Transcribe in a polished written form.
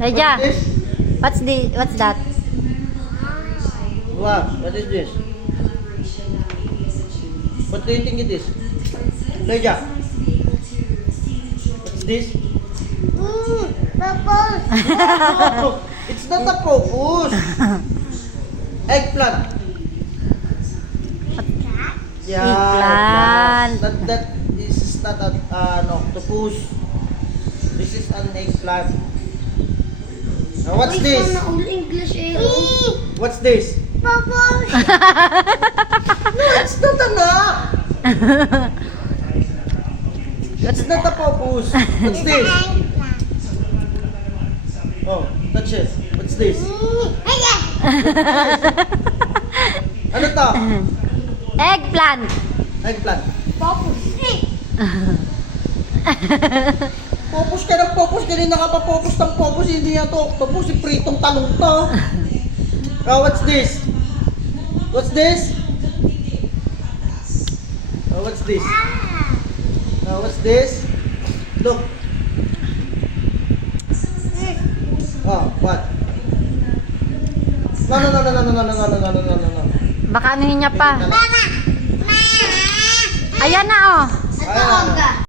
Raja, What is this? what's that? Wow, what is this? What do you think it is? Leja. What's this? Purple. No, it's not a purpose. Eggplant. Yeah, Eggplant. That this is not an octopus. This is an eggplant. Now what's this? All English eh. What's this? Purple. No, it's not an It's not a purpose. What's this? Oh, touch it. What's this? Ano to? Eggplant. Eggplant. Purple. Popos ka ng popos. Kanina ka pa popos ng popos. Hindi yan to octopus. Si pritong talong to. Oh, what's this? What's this? Oh, what's this? Oh, what's this? Look. Oh, what? No. Baka anuhin niya pa. Mama. Ayan na oh. Ito,